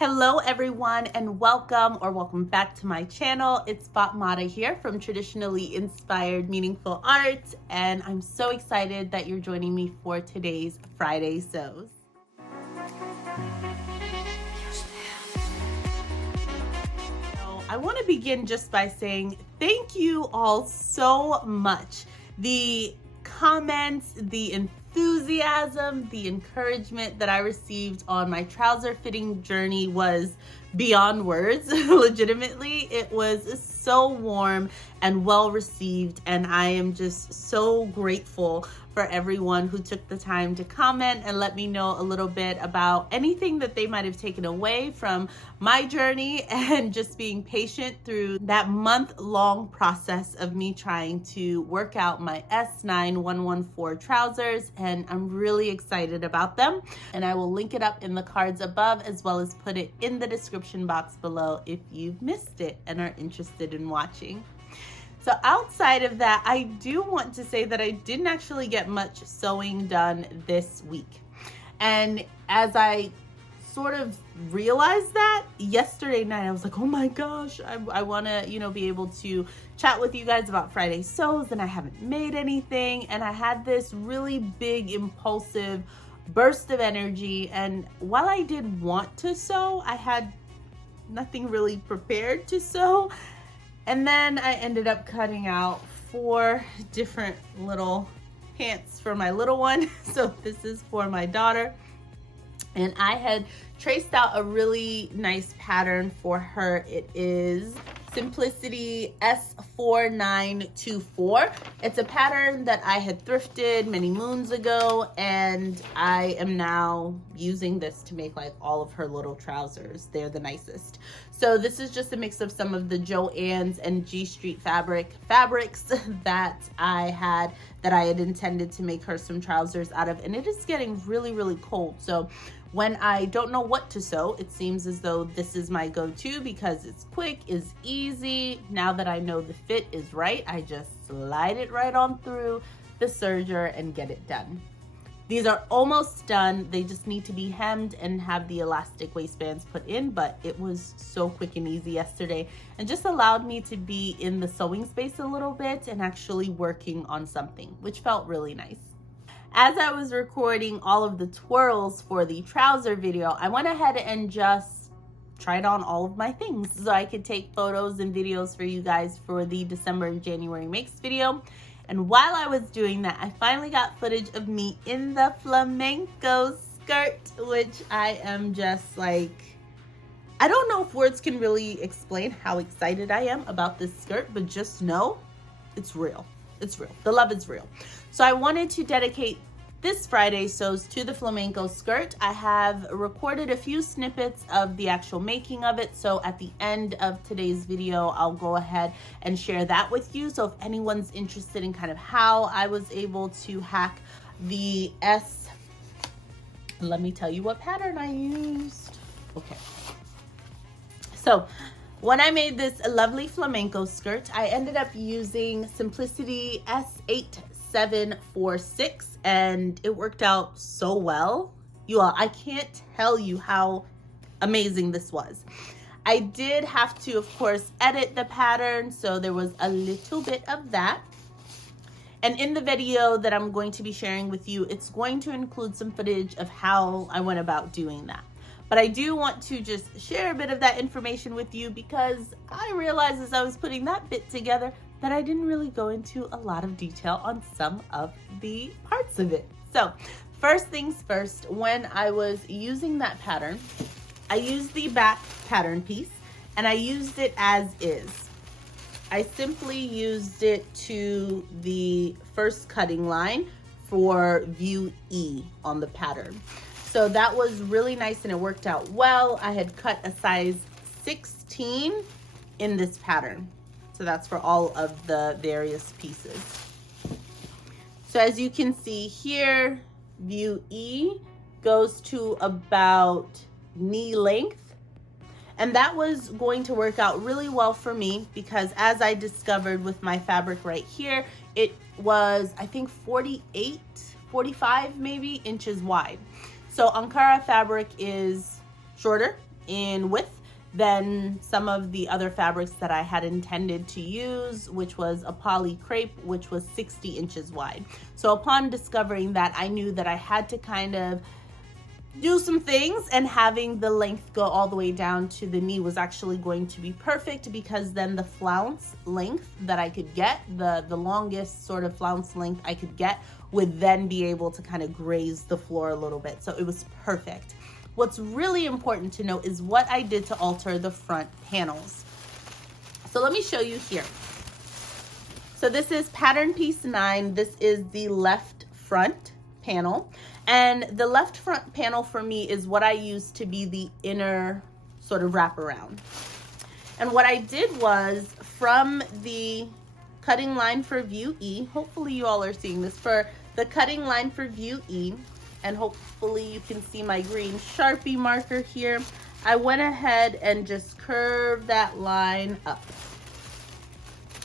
Hello everyone and welcome back to my channel. It's Fatmata here from Traditionally Inspired Meaningful Art, and I'm so excited that you're joining me for today's Friday Sews. I want to begin just by saying thank you all so much. The comments, the enthusiasm, the encouragement that I received on my trouser fitting journey was beyond words. Legitimately, it was so warm and well received, and I am just so grateful for everyone who took the time to comment and let me know a little bit about anything that they might have taken away from my journey, and just being patient through that month-long process of me trying to work out my S9114 trousers, and I'm really excited about them. And I will link it up in the cards above, as well as put it in the description box below if you've missed it and are interested in watching. So outside of that, I do want to say that I didn't actually get much sewing done this week. And as I sort of realized that yesterday night, I was like, oh my gosh, I want to, be able to chat with you guys about Friday Sews, and I haven't made anything. And I had this really big impulsive burst of energy. And while I did want to sew, I had nothing really prepared to sew. And then I ended up cutting out 4 different little pants for my little one. So this is for my daughter. And I had traced out a really nice pattern for her. It is Simplicity S4924. It's a pattern that I had thrifted many moons ago, and I am now using this to make like all of her little trousers. They're the nicest. So this is just a mix of some of the Joann's and G Street fabrics that I had intended to make her some trousers out of. And it is getting really, really cold. So when I don't know what to sew, it seems as though this is my go-to because it's quick, is easy. Now that I know the fit is right, I just slide it right on through the serger and get it done. These are almost done. They just need to be hemmed and have the elastic waistbands put in, but it was so quick and easy yesterday and just allowed me to be in the sewing space a little bit and actually working on something, which felt really nice. As I was recording all of the twirls for the trouser video, I went ahead and just tried on all of my things so I could take photos and videos for you guys for the December and January makes video. And while I was doing that, I finally got footage of me in the flamenco skirt, which I am just like, I don't know if words can really explain how excited I am about this skirt, but just know it's real. It's real. The love is real. So I wanted to dedicate this Friday Sews to the flamenco skirt. I have recorded a few snippets of the actual making of it. So at the end of today's video, I'll go ahead and share that with you. So if anyone's interested in kind of how I was able to hack the S, let me tell you what pattern I used. Okay. So when I made this lovely flamenco skirt, I ended up using Simplicity S8746, and it worked out so well. You all, I can't tell you how amazing this was. I did have to, of course, edit the pattern, so there was a little bit of that. And in the video that I'm going to be sharing with you, it's going to include some footage of how I went about doing that. But I do want to just share a bit of that information with you because I realized as I was putting that bit together that I didn't really go into a lot of detail on some of the parts of it. So first things first, when I was using that pattern, I used the back pattern piece and I used it as is. I simply used it to the first cutting line for view E on the pattern. So that was really nice and it worked out well. I had cut a size 16 in this pattern. So that's for all of the various pieces. So as you can see here, view E goes to about knee length. And that was going to work out really well for me because as I discovered with my fabric right here, it was, I think 45 maybe inches wide. So Ankara fabric is shorter in width than some of the other fabrics that I had intended to use, which was a poly crepe, which was 60 inches wide. So upon discovering that, I knew that I had to kind of do some things, and having the length go all the way down to the knee was actually going to be perfect, because then the flounce length that I could get, the longest sort of flounce length I could get, would then be able to kind of graze the floor a little bit. So it was perfect. What's really important to note is what I did to alter the front panels. So let me show you here. So this is pattern piece 9. This is the left front panel. And the left front panel for me is what I use to be the inner sort of wraparound. And what I did was, from the cutting line for view E, hopefully you all are seeing this, for the cutting line for view E, and hopefully you can see my green Sharpie marker here, I went ahead and just curved that line up.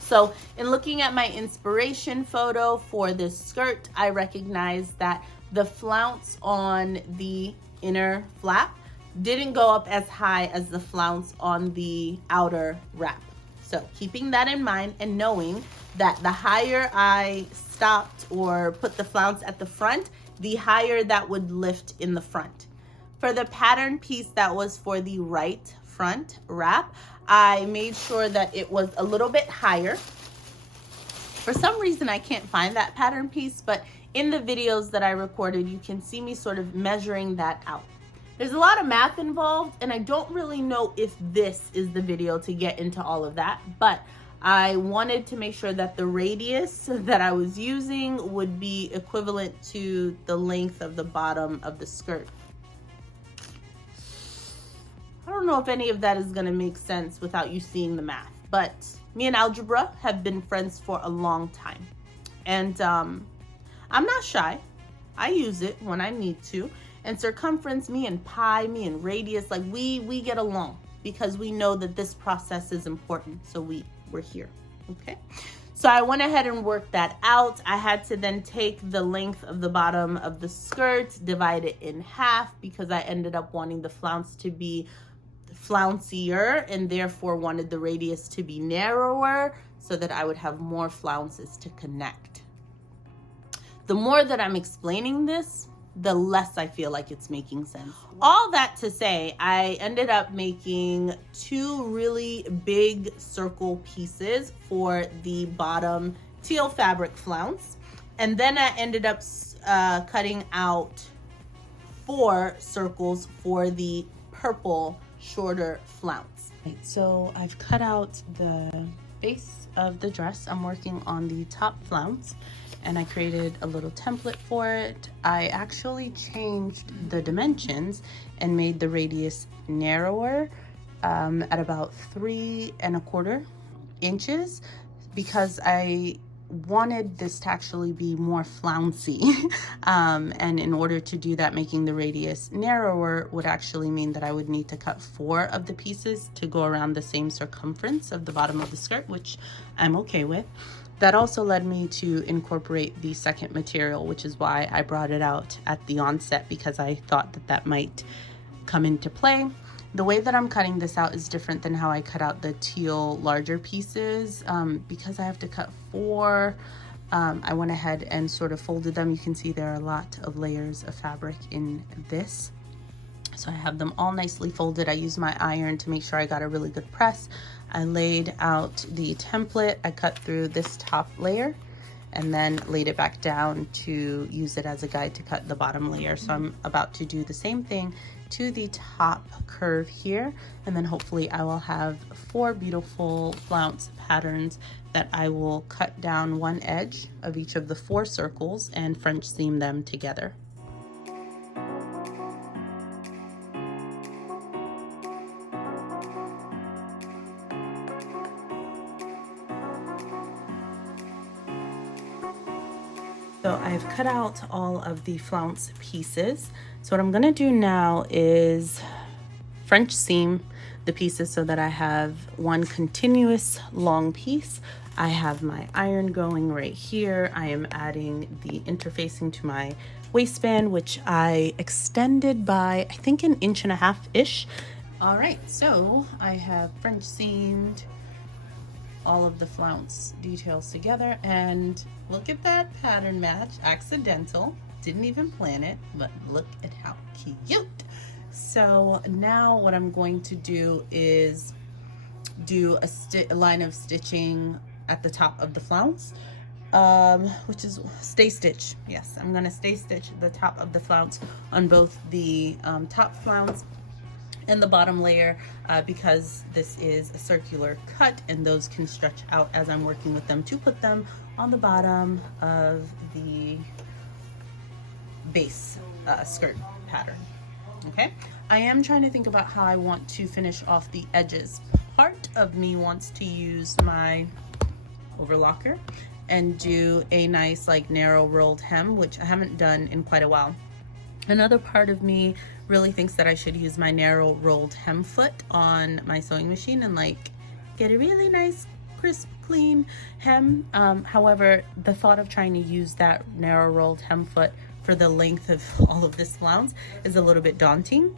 So in looking at my inspiration photo for this skirt, I recognized that the flounce on the inner flap didn't go up as high as the flounce on the outer wrap. So keeping that in mind, and knowing that the higher I stopped or put the flounce at the front, the higher that would lift in the front. For the pattern piece that was for the right front wrap, I made sure that it was a little bit higher. For some reason, I can't find that pattern piece, but in the videos that I recorded, you can see me sort of measuring that out. There's a lot of math involved, and I don't really know if this is the video to get into all of that, but I wanted to make sure that the radius that I was using would be equivalent to the length of the bottom of the skirt. I don't know if any of that is going to make sense without you seeing the math, but me and algebra have been friends for a long time. And I'm not shy. I use it when I need to. And circumference, me and pi, me and radius, like we get along, because we know that this process is important. So we're here, okay? So I went ahead and worked that out. I had to then take the length of the bottom of the skirt, divide it in half, because I ended up wanting the flounce to be flouncier, and therefore wanted the radius to be narrower so that I would have more flounces to connect. The more that I'm explaining this, the less I feel like it's making sense. All that to say, I ended up making 2 really big circle pieces for the bottom teal fabric flounce. And then I ended up cutting out 4 circles for the purple shorter flounce. Right, so I've cut out the base of the dress. I'm working on the top flounce, and I created a little template for it. I actually changed the dimensions and made the radius narrower at about 3 1/4 inches, because I wanted this to actually be more flouncy. And in order to do that, making the radius narrower would actually mean that I would need to cut 4 of the pieces to go around the same circumference of the bottom of the skirt, which I'm okay with. That also led me to incorporate the second material, which is why I brought it out at the onset, because I thought that that might come into play. The way that I'm cutting this out is different than how I cut out the teal larger pieces. Because I have to cut 4, I went ahead and sort of folded them. You can see there are a lot of layers of fabric in this. So I have them all nicely folded. I used my iron to make sure I got a really good press. I laid out the template. I cut through this top layer and then laid it back down to use it as a guide to cut the bottom layer. So I'm about to do the same thing to the top curve here, and then hopefully I will have 4 beautiful flounce patterns that I will cut down one edge of each of the 4 circles and French seam them together. So I've cut out all of the flounce pieces. So what I'm gonna do now is French seam the pieces so that I have one continuous long piece. I have my iron going right here. I am adding the interfacing to my waistband, which I extended by, I think, 1.5 inches-ish. All right, so I have French seamed all of the flounce details together, and look at that pattern match. Accidental, didn't even plan it, but look at how cute. So now what I'm going to do is do a line of stitching at the top of the flounce, which is stay stitch. Yes, I'm gonna stay stitch the top of the flounce on both the top flounce and the bottom layer, because this is a circular cut and those can stretch out as I'm working with them to put them on the bottom of the base skirt pattern. Okay, I am trying to think about how I want to finish off the edges. Part of me wants to use my overlocker and do a nice like narrow rolled hem, which I haven't done in quite a while. Another part of me really thinks that I should use my narrow rolled hem foot on my sewing machine and like get a really nice crisp clean hem. However, the thought of trying to use that narrow rolled hem foot for the length of all of this flounce is a little bit daunting.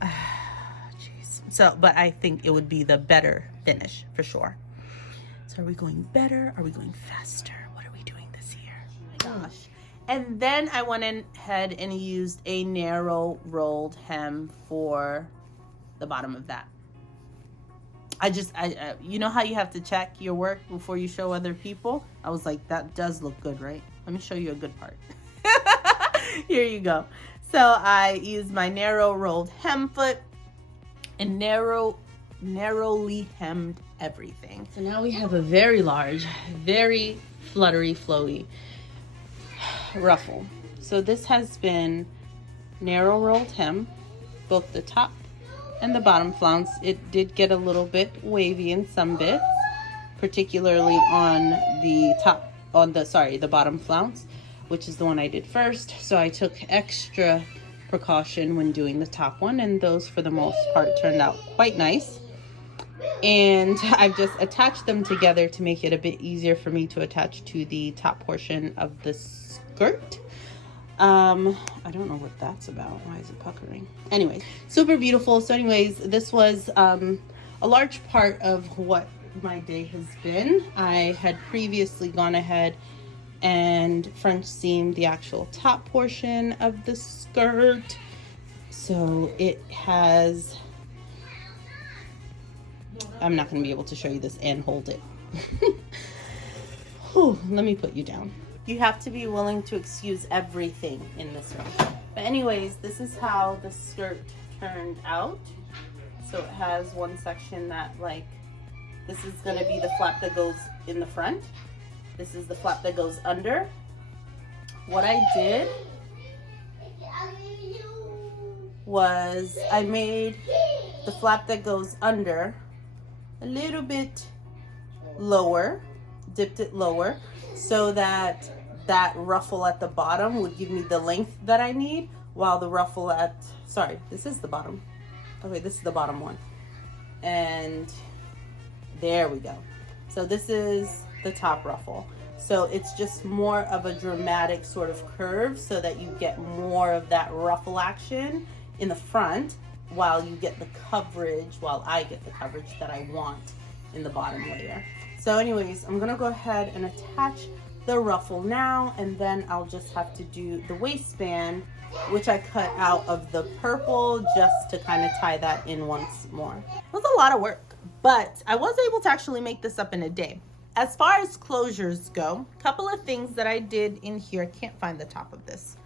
Jeez. So, but I think it would be the better finish for sure. So are we going better? Are we going faster? What are we doing this year? Oh my gosh. And then I went ahead and used a narrow rolled hem for the bottom of that. I you know how you have to check your work before you show other people? I was like, that does look good, right? Let me show you a good part. Here you go. So I used my narrow rolled hem foot and narrowly hemmed everything. So now we have a very large, very fluttery, flowy ruffle. So this has been narrow rolled hem, both the top and the bottom flounce. It did get a little bit wavy in some bits, particularly on the top, the bottom flounce, which is the one I did first. So I took extra precaution when doing the top one, and those for the most part turned out quite nice. And I've just attached them together to make it a bit easier for me to attach to the top portion of the skirt. I don't know what that's about. Why is it puckering? Anyways, super beautiful. So anyways, this was a large part of what my day has been. I had previously gone ahead and French seamed the actual top portion of the skirt. So it has, I'm not going to be able to show you this and hold it. Whew, let me put you down. You have to be willing to excuse everything in this room. But anyways, this is how the skirt turned out. So it has one section that like, this is going to be the flap that goes in the front. This is the flap that goes under. What I did was I made the flap that goes under a little bit lower, dipped it lower, so that that ruffle at the bottom would give me the length that I need, while the ruffle at, sorry, this is the bottom. Okay, this is the bottom one. And there we go. So this is the top ruffle. So it's just more of a dramatic sort of curve so that you get more of that ruffle action in the front while you get the coverage, while I get the coverage that I want in the bottom layer. So anyways, I'm gonna go ahead and attach the ruffle now, and then I'll just have to do the waistband, which I cut out of the purple just to kind of tie that in once more. It was a lot of work, but I was able to actually make this up in a day. As far as closures go, a couple of things that I did in here. I can't find the top of this.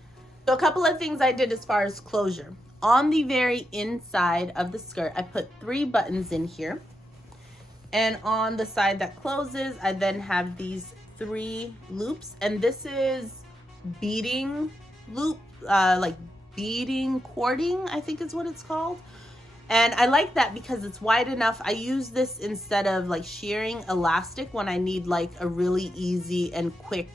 So a couple of things I did as far as closure. On the very inside of the skirt, I put 3 buttons in here. And on the side that closes, I then have these 3 loops. And this is beading loop, like beading cording, I think is what it's called. And I like that because it's wide enough. I use this instead of like shearing elastic when I need like a really easy and quick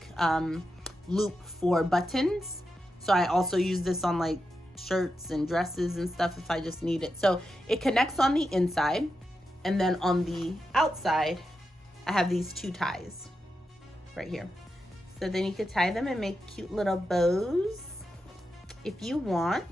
loop for buttons. So I also use this on like shirts and dresses and stuff if I just need it. So it connects on the inside, and then on the outside I have these 2 ties right here. So then you could tie them and make cute little bows if you want.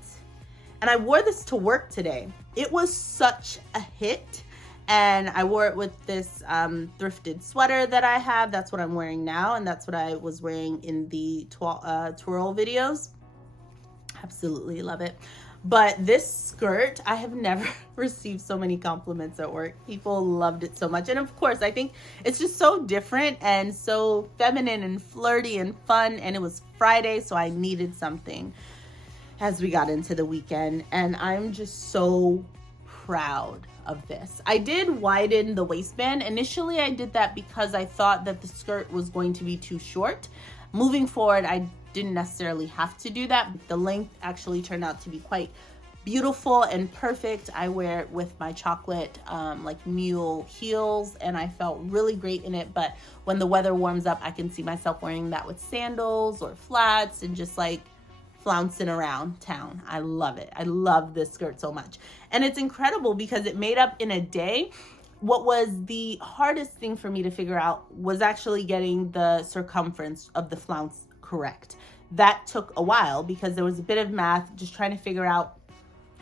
And I wore this to work today. it was such a hit. And I wore it with this thrifted sweater that I have. That's what I'm wearing now, and that's what I was wearing in the twirl videos. Absolutely love it. But this skirt, I have never received so many compliments at work. People loved it so much. And of course, I think it's just so different and so feminine and flirty and fun. And it was Friday, so I needed something as we got into the weekend. And I'm just so proud of this. I did widen the waistband. Initially, I did that because I thought that the skirt was going to be too short. Moving forward, I didn't necessarily have to do that. The length actually turned out to be quite beautiful and perfect. I wear it with my chocolate like mule heels, and I felt really great in it. But when the weather warms up, I can see myself wearing that with sandals or flats and just like flouncing around town. I love it. I love this skirt so much. And it's incredible because it made up in a day. What was the hardest thing for me to figure out was actually getting the circumference of the flounce correct. That took a while because there was a bit of math, just trying to figure out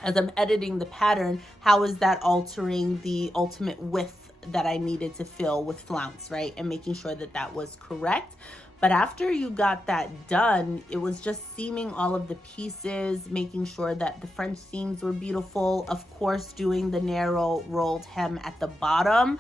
as I'm editing the pattern, how is that altering the ultimate width that I needed to fill with flounce, right? And making sure that that was correct. But after you got that done, it was just seaming all of the pieces, making sure that the French seams were beautiful. Of course, doing the narrow rolled hem at the bottom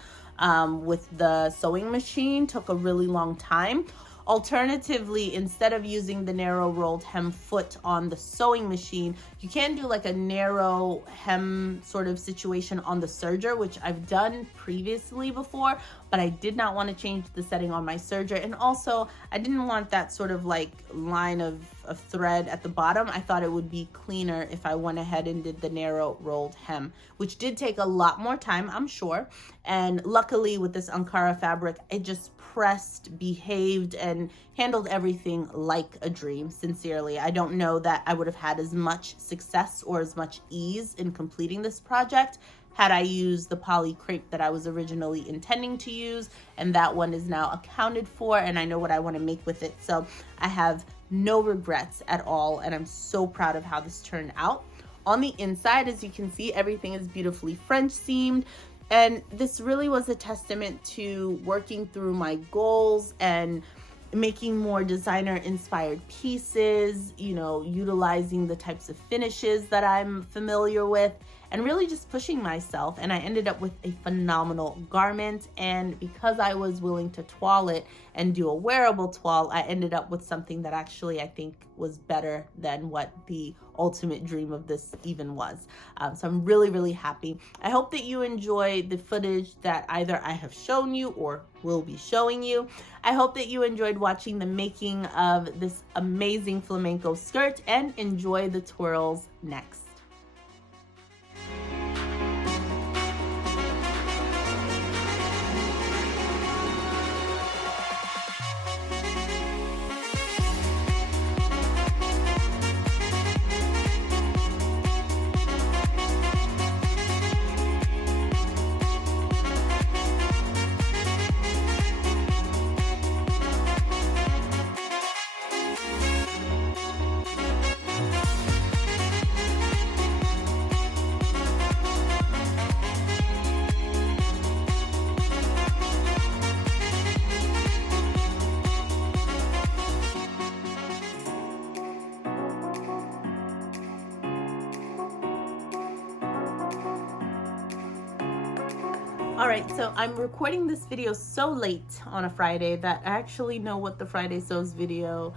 with the sewing machine took a really long time. Alternatively, instead of using the narrow rolled hem foot on the sewing machine, you can do like a narrow hem sort of situation on the serger, which I've done previously before, but I did not want to change the setting on my serger. And also, I didn't want that sort of like line of thread at the bottom. I thought it would be cleaner if I went ahead and did the narrow rolled hem, which did take a lot more time, I'm sure. And luckily with this Ankara fabric, it just pressed, behaved, and handled everything like a dream. Sincerely, I don't know that I would have had as much success or as much ease in completing this project had I used the poly crepe that I was originally intending to use, and that one is now accounted for, and I know what I want to make with it. So I have no regrets at all, and I'm so proud of how this turned out. On the inside, as you can see, everything is beautifully French seamed. And this really was a testament to working through my goals and making more designer inspired pieces, you know, utilizing the types of finishes that I'm familiar with, and really just pushing myself. And I ended up with a phenomenal garment. And because I was willing to toile it and do a wearable toile, I ended up with something that actually I think was better than what the ultimate dream of this even was. So I'm really, really happy. I hope that you enjoy the footage that either I have shown you or will be showing you. I hope that you enjoyed watching the making of this amazing flamenco skirt and enjoy the twirls next. All right, so I'm recording this video so late on a Friday that I actually know what the Friday Sews video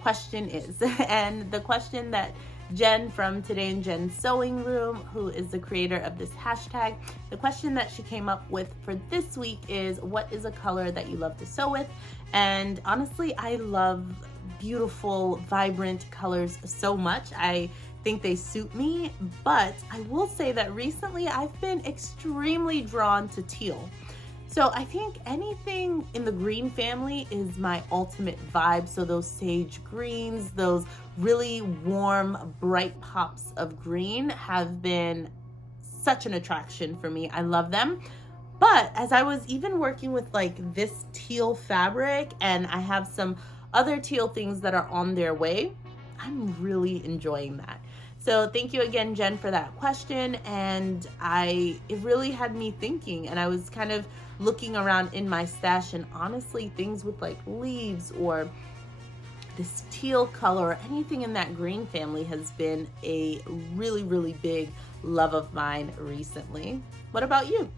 question is. And the question that Jen from Today in Jen's Sewing Room, who is the creator of this hashtag, the question that she came up with for this week is, what is a color that you love to sew with? And honestly, I love beautiful, vibrant colors so much. I think they suit me, but I will say that recently I've been extremely drawn to teal. So I think anything in the green family is my ultimate vibe. So those sage greens, those really warm, bright pops of green have been such an attraction for me. I love them. But as I was even working with like this teal fabric, and I have some other teal things that are on their way, I'm really enjoying that. So thank you again, Jen, for that question. And it really had me thinking, and I was kind of looking around in my stash, and honestly, things with like leaves or this teal color or anything in that green family has been a really, really big love of mine recently. What about you?